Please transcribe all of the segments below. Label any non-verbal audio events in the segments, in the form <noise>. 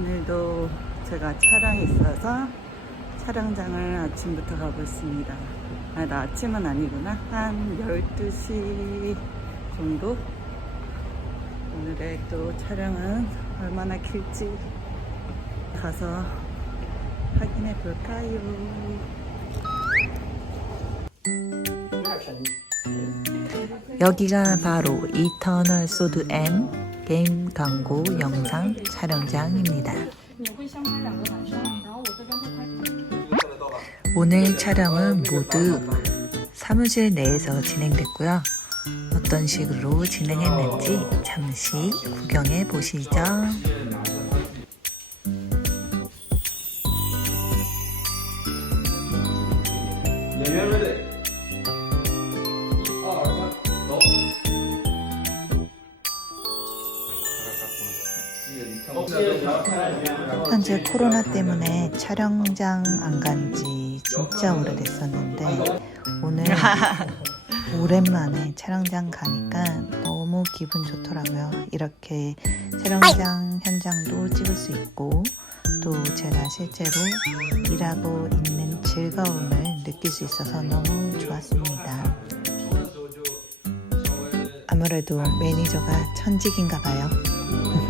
오늘도 제가 촬영이 있어서 촬영장을 아침부터 가고 있습니다. 아, 나 아침은 아니구나. 한 12시 정도? 오늘의 또 촬영은 얼마나 길지 가서 확인해 볼까요? 여기가 바로 이터널 소드 M 게임 광고 영상 촬영장입니다. 오늘 촬영은 모두 사무실 내에서 진행됐고요. 어떤 식으로 진행했는지 잠시 구경해 보시죠. 예, 현재 코로나 때문에 촬영장 안 간 지 진짜 오래됐었는데 오늘 <laughs> 오랜만에 촬영장 가니까 너무 기분 좋더라고요. 이렇게 촬영장 현장도 찍을 수 있고 또 제가 실제로 일하고 있는 즐거움을 느낄 수 있어서 너무 좋았습니다. 아무래도 매니저가 천직인가 봐요. <laughs>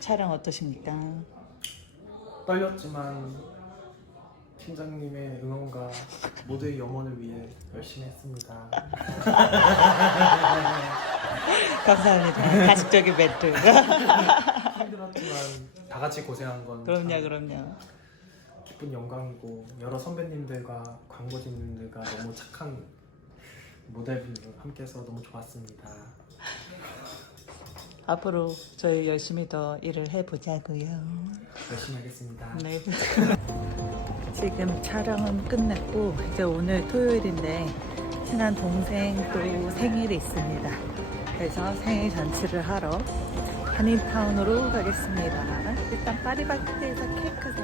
촬영 어떠십니까? 떨렸지만 팀장님의 응원과 모두의 영혼을 위해 열심히 했습니다. <laughs> 감사합니다. 가식적인 멘트. <laughs> 힘들었지만 다 같이 고생한 건 그럼요, 참 그럼요. 기쁜 영광이고 여러 선배님들과 광고주님들과 너무 착한 모델분들 함께해서 너무 좋았습니다. 앞으로 저희 열심히 더 일을 해보자고요. 열심히 하겠습니다. 네. <laughs> 지금 촬영은 끝냈고 이제 오늘 토요일인데 친한 동생 또 생일이 있습니다. 그래서 생일 잔치를 하러 한인타운으로 가겠습니다. 일단 파리바게뜨에서 케이크